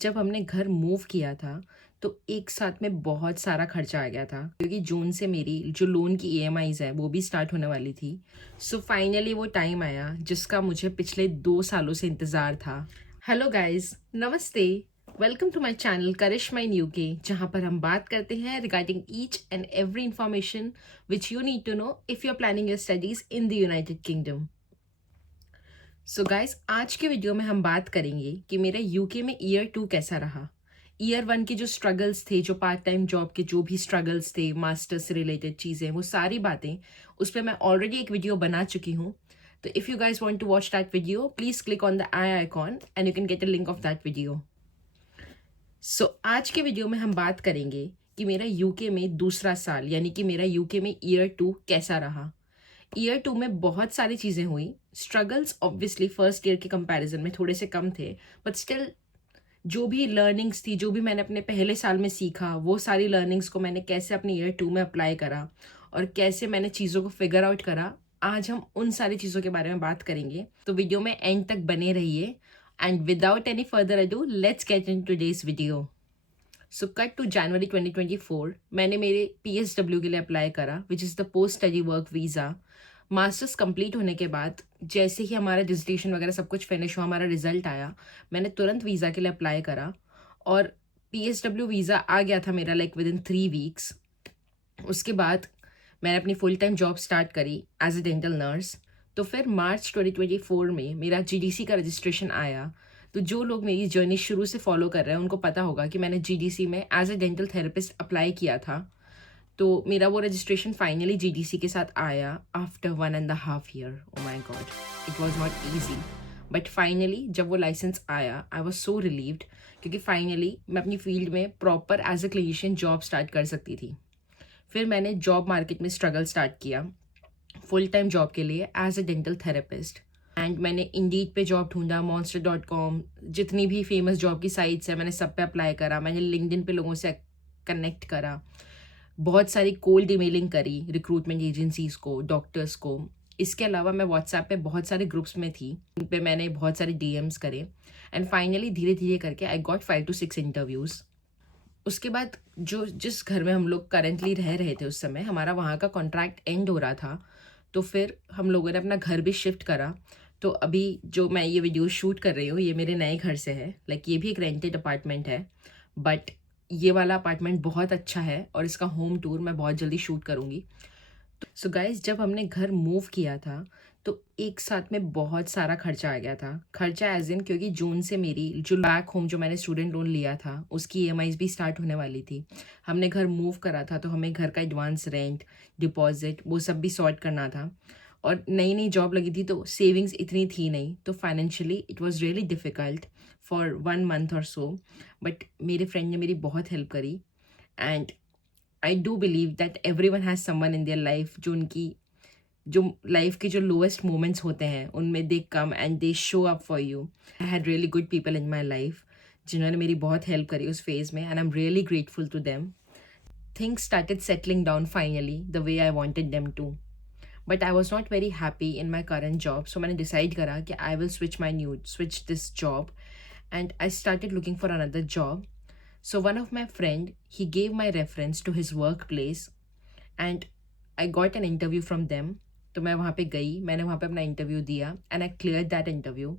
जब हमने घर मूव किया था तो एक साथ में बहुत सारा खर्चा आ गया था क्योंकि जून से मेरी जो लोन की ईएमआईज है वो भी स्टार्ट होने वाली थी। सो फाइनली वो टाइम आया जिसका मुझे पिछले 2 सालों से इंतज़ार था। हेलो गाइस, नमस्ते। Welcome to my channel Karishma in UK, जहाँ पर हम बात करते हैं regarding each and every information which you need to know if you are planning your studies in the United Kingdom. So guys, आज के वीडियो में हम बात करेंगे कि मेरा यूके में ईयर 2 कैसा रहा। ईयर 1 के जो स्ट्रगल्स थे, जो पार्ट टाइम जॉब के जो भी स्ट्रगल्स थे, मास्टर्स से रिलेटेड चीज़ें, वो सारी बातें उस पर मैं ऑलरेडी एक वीडियो बना चुकी हूँ। तो if you guys want to watch that video, please click on the I icon and you can get a link of that video. So आज के वीडियो में हम बात करेंगे कि मेरा यूके में दूसरा साल यानी कि मेरा यूके में ईयर 2 कैसा रहा। ईयर 2 में बहुत सारी चीज़ें हुई। स्ट्रगल्स ऑब्वियसली फर्स्ट ईयर के कंपैरिजन में थोड़े से कम थे, बट स्टिल जो भी लर्निंग्स थी, जो भी मैंने अपने पहले साल में सीखा, वो सारी लर्निंग्स को मैंने कैसे अपने ईयर 2 में अप्लाई करा और कैसे मैंने चीज़ों को फिगर आउट करा, आज हम उन सारी चीज़ों के बारे में बात करेंगे। तो वीडियो में एंड तक बने रहिए and without any further ado let's get in today's video. So cut to January 2024, मैंने मेरे PSW के लिए अप्लाई करा, which is the post study work visa. Masters complete होने के बाद जैसे ही हमारा डिसर्टेशन वगैरह सब कुछ फिनिश हुआ, हमारा रिजल्ट आया, मैंने तुरंत वीज़ा के लिए अप्लाई करा और PSW वीज़ा आ गया था मेरा लाइक विद इन 3 वीक्स। उसके बाद मैंने अपनी फुल टाइम जॉब स्टार्ट करी एज अ डेंटल नर्स। तो फिर मार्च 2024 में मेरा GDC का रजिस्ट्रेशन आया। तो जो लोग मेरी जर्नी शुरू से फॉलो कर रहे हैं उनको पता होगा कि मैंने GDC में as a dental therapist apply किया था। तो मेरा वो रजिस्ट्रेशन फाइनली GDC के साथ आया after 1.5 year। Oh my god, it was not easy, but finally जब वो लाइसेंस आया आई वॉज सो रिलीव्ड, क्योंकि फाइनली मैं अपनी फील्ड में proper as a clinician job start कर सकती थी। फिर मैंने जॉब मार्केट में स्ट्रगल स्टार्ट किया फुल टाइम जॉब के लिए as a dental therapist. And मैंने इंडीड पे जॉब ढूंढा, monster.com, जितनी भी फेमस जॉब की साइट्स है मैंने सब पे अप्लाई करा। मैंने लिंक्डइन पे लोगों से कनेक्ट करा, बहुत सारी कोल्ड ईमेलिंग करी रिक्रूटमेंट एजेंसीज को, डॉक्टर्स को। इसके अलावा मैं व्हाट्सएप पे बहुत सारे ग्रुप्स में थी, उन पे मैंने बहुत सारे DMs करे एंड फाइनली धीरे धीरे करके आई गॉट 5 to 6 इंटरव्यूज़। उसके बाद जो जिस घर में हम लोग करेंटली रह रहे थे उस समय, हमारा वहाँ का कॉन्ट्रैक्ट एंड हो रहा था। तो फिर हम लोगों ने अपना घर भी शिफ्ट करा। तो अभी जो मैं ये वीडियो शूट कर रही हूँ ये मेरे नए घर से है। लाइक ये भी एक रेंटेड अपार्टमेंट है, बट ये वाला अपार्टमेंट बहुत अच्छा है और इसका होम टूर मैं बहुत जल्दी शूट करूँगी। सो गाइज, जब हमने घर मूव किया था तो एक साथ में बहुत सारा खर्चा आ गया था। खर्चा एज इन क्योंकि जून से मेरी जो बैक होम जो मैंने स्टूडेंट लोन लिया था उसकी EMIs भी स्टार्ट होने वाली थी। हमने घर मूव करा था तो हमें घर का एडवांस रेंट, डिपॉजिट, वो सब भी सॉर्ट करना था। और नई नई जॉब लगी थी तो सेविंग्स इतनी थी नहीं, तो financially it was really difficult for 1 month और सो। बट मेरे फ्रेंड ने मेरी बहुत हेल्प करी and I do believe that every one has someone in their life जो उनकी जो लाइफ के जो लोएस्ट मोमेंट्स होते हैं उनमें they come and they show up for you. I had really good people in my life जिन्होंने मेरी बहुत हेल्प करी उस फेज़ में, and I am really grateful to them. Things started settling down finally the way I wanted them to, but I was not very happy in my current job. So मैंने decide करा कि I will switch this job and I started looking for another job. So one of my friend, he gave my reference to his workplace and I got an interview from them. तो मैं वहाँ पे गई, मैंने वहाँ पे अपना interview दिया and I cleared that interview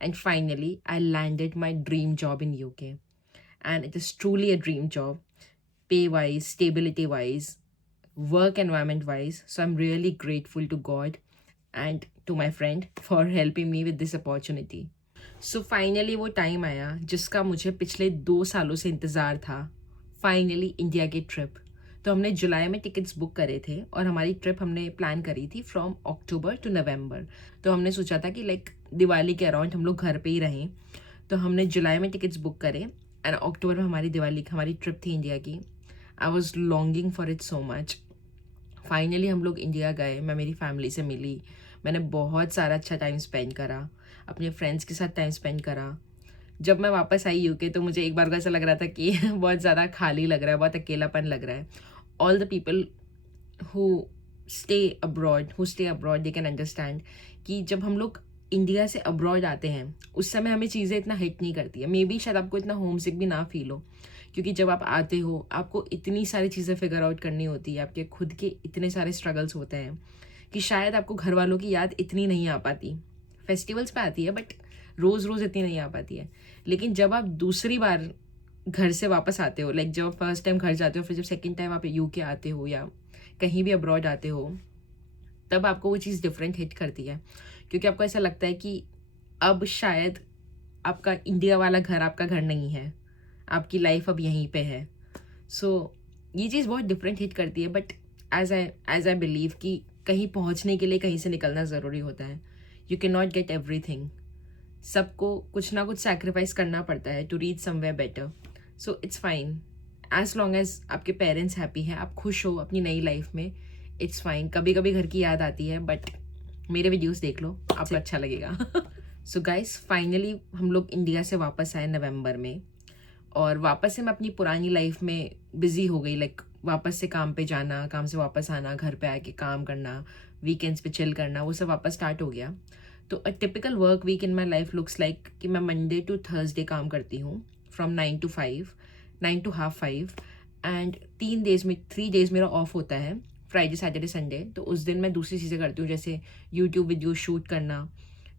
and finally I landed my dream job in UK and it is truly a dream job, pay wise, stability wise, work environment wise. So I'm really grateful to God and to my friend for helping me with this opportunity. So finally वो time आया जिसका मुझे पिछले 2 सालों से इंतज़ार था। Finally India की ट्रिप। तो हमने जुलाई में टिकट्स बुक करे थे और हमारी ट्रिप हमने प्लान करी थी फ्रॉम अक्टूबर टू नवंबर। तो हमने सोचा था कि लाइक दिवाली के अराउंड हम लोग घर पे ही रहें। तो हमने जुलाई में टिकट्स बुक करे एंड अक्टूबर में हमारी ट्रिप थी इंडिया की। I was longing for it so much. Finally हम लोग इंडिया गए, मैं मेरी फैमिली से मिली, मैंने बहुत सारा अच्छा टाइम स्पेंड करा, अपने फ्रेंड्स के साथ टाइम स्पेंड करा। जब मैं वापस आई यूके तो मुझे एक बार को ऐसा लग रहा था कि बहुत ज़्यादा खाली लग रहा है, बहुत अकेलापन लग रहा है। All the people who stay abroad they can understand कि जब हम लोग इंडिया से अब्रॉड आते हैं उस समय हमें चीज़ें इतना हिट नहीं करती है। मे बी शायद आपको इतना होम सिक भी ना फील हो, क्योंकि जब आप आते हो आपको इतनी सारी चीज़ें फिगर आउट करनी होती है, आपके खुद के इतने सारे स्ट्रगल्स होते हैं कि शायद आपको घर वालों की याद इतनी नहीं आ पाती। फेस्टिवल्स पे आती है बट रोज़ रोज़ इतनी नहीं आ पाती है। लेकिन जब आप दूसरी बार घर से वापस आते हो, लाइक जब आप फर्स्ट टाइम घर जाते हो, फिर जब सेकेंड टाइम आप यूके आते हो या कहीं भी अब्रॉड आते हो, तब आपको वो चीज़ डिफरेंट हिट करती है, क्योंकि आपको ऐसा लगता है कि अब शायद आपका इंडिया वाला घर आपका घर नहीं है, आपकी लाइफ अब यहीं पे है। सो ये चीज़ बहुत डिफरेंट हिट करती है। बट एज आई बिलीव कि कहीं पहुंचने के लिए कहीं से निकलना ज़रूरी होता है। You can not get everything. सबको कुछ ना कुछ सैक्रिफाइस करना पड़ता है to reach somewhere better. So it's fine as long as आपके पेरेंट्स हैप्पी हैं, आप खुश हो अपनी नई लाइफ में, इट्स फाइन। कभी कभी घर की याद आती है बट मेरे वीडियोस देख लो, आपको अच्छा लगेगा। सो गाइस, फाइनली हम लोग इंडिया से वापस आए नवंबर में, और वापस से मैं अपनी पुरानी लाइफ में बिजी हो गई। लाइक वापस से काम पे जाना, काम से वापस आना, घर पे आके काम करना, वीकेंड्स पे चिल करना, वो सब वापस स्टार्ट हो गया। तो a typical work week in my life looks like कि मैं मंडे टू थर्सडे काम करती हूँ from 9 to half 5, and 3 days मेरा ऑफ होता है, फ्राइडे सैटरडे संडे। तो उस दिन मैं दूसरी चीज़ें करती हूँ, जैसे यूट्यूब वीडियो शूट करना,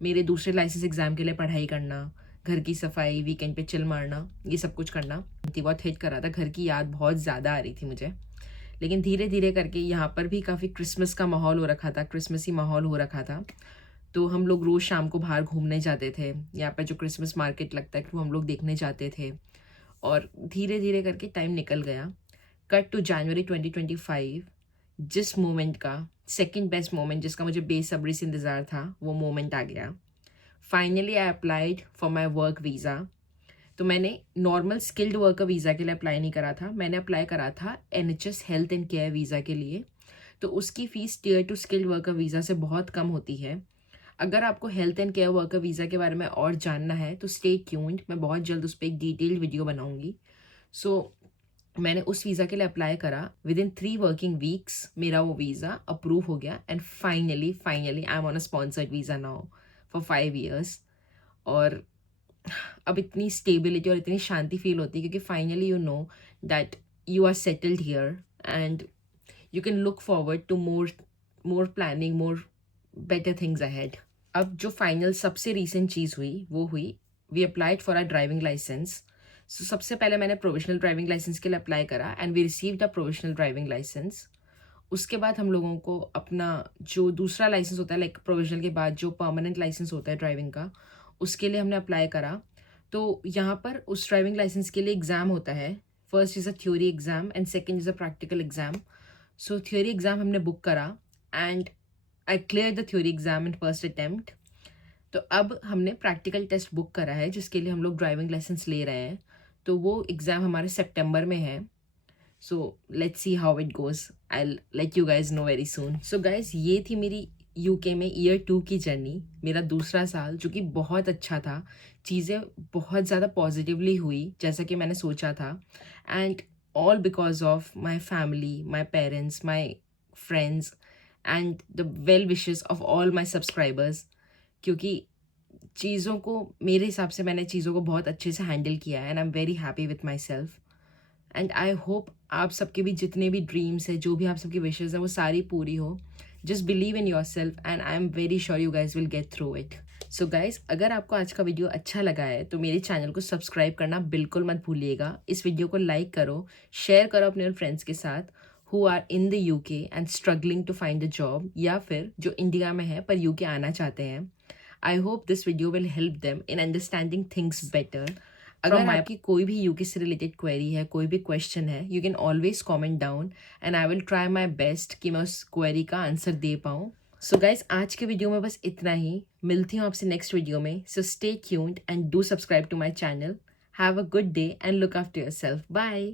मेरे दूसरे लाइसेंस एग्ज़ाम के लिए पढ़ाई करना, घर की सफाई, वीकेंड पे चिल मारना, ये सब कुछ करना। बहुत हिट कर रहा था, घर की याद बहुत ज़्यादा आ रही थी मुझे। लेकिन धीरे धीरे करके यहाँ पर भी काफ़ी क्रिसमस का माहौल हो रखा था, क्रिसमसी माहौल हो रखा था। तो हम लोग रोज़ शाम को बाहर घूमने जाते थे, यहाँ पर जो क्रिसमस मार्केट लगता है वो हम लोग देखने जाते थे। और धीरे धीरे करके टाइम निकल गया। कट टू जनवरी 2025, जिस मोमेंट का सेकंड बेस्ट मोमेंट, जिसका मुझे बेसब्री से इंतज़ार था, वो मोमेंट आ गया। Finally I applied for my work visa. तो मैंने नॉर्मल स्किल्ड वर्कर वीज़ा के लिए अप्लाई नहीं करा था, मैंने अप्लाई करा था NHS health and care visa के लिए। तो उसकी fees tier 2 skilled worker visa से बहुत कम होती है। अगर आपको health and care worker visa के बारे में और जानना है तो स्टे ट्यून्ड, मैं बहुत जल्द उस पर एक डिटेल्ड वीडियो बनाऊंगी। सो मैंने उस वीज़ा के लिए अप्लाई करा। विद इन 3 वर्किंग वीक्स मेरा वो वीज़ा अप्रूव हो गया, and finally I am on a sponsored visa now for 5 years। और अब इतनी स्टेबिलिटी और इतनी शांति फील होती है, क्योंकि finally you know that you are settled here, and you can look forward to more planning, more better things ahead. अब जो फाइनल सबसे रीसेंट चीज़ हुई वो हुई, we applied for our driving licence. So सबसे पहले मैंने प्रोविजनल ड्राइविंग लाइसेंस के लिए अप्लाई करा, and we received a provisional driving license. उसके बाद हम लोगों को अपना जो दूसरा लाइसेंस होता है, लाइक प्रोविजनल के बाद जो परमानेंट लाइसेंस होता है ड्राइविंग का, उसके लिए हमने अप्लाई करा। तो यहाँ पर उस ड्राइविंग लाइसेंस के लिए एग्ज़ाम होता है। First is a theory exam and second is a practical exam. So theory exam हमने बुक करा, and I clear the theory exam in first attempt. तो अब हमने प्रैक्टिकल टेस्ट बुक करा है, जिसके लिए हम लोग ड्राइविंग लाइसेंस ले रहे हैं। तो वो एग्ज़ाम हमारे सितंबर में है। So let's see how it goes, I let you guys know very soon. So guys, ये थी मेरी यूके में ईयर 2 की जर्नी, मेरा दूसरा साल, जो कि बहुत अच्छा था। चीज़ें बहुत ज़्यादा पॉजिटिवली हुई जैसा कि मैंने सोचा था, and all because of my family, my parents, my friends, and the well wishes of all my subscribers. क्योंकि चीज़ों को, मेरे हिसाब से मैंने चीज़ों को बहुत अच्छे से हैंडल किया है, and I am very happy with my self. And I hope आप सबके भी जितने भी ड्रीम्स है, जो भी आप सबकी विशेज़ हैं, वो सारी पूरी हो। Just believe in your self, and I am very sure you guys will get through it. So guys, अगर आपको आज का वीडियो अच्छा लगा है तो मेरे चैनल को सब्सक्राइब करना बिल्कुल मत भूलिएगा। इस वीडियो को लाइक करो, शेयर करो अपने फ्रेंड्स के साथ who are in the UK and struggling to find a job, या फिर जो इंडिया में है पर यूके आना चाहते हैं। I hope this video will help them in understanding things better. अगर आपकी कोई भी यूके से रिलेटेड क्वेरी है, कोई भी क्वेश्चन है, you can always comment down, and I will try my best कि मैं उस क्वेरी का आंसर दे पाऊँ। सो गाइज, आज के वीडियो में बस इतना ही। मिलती हूँ आपसे नेक्स्ट वीडियो में। So stay tuned and do subscribe to my channel. Have a good day and look after yourself. Bye.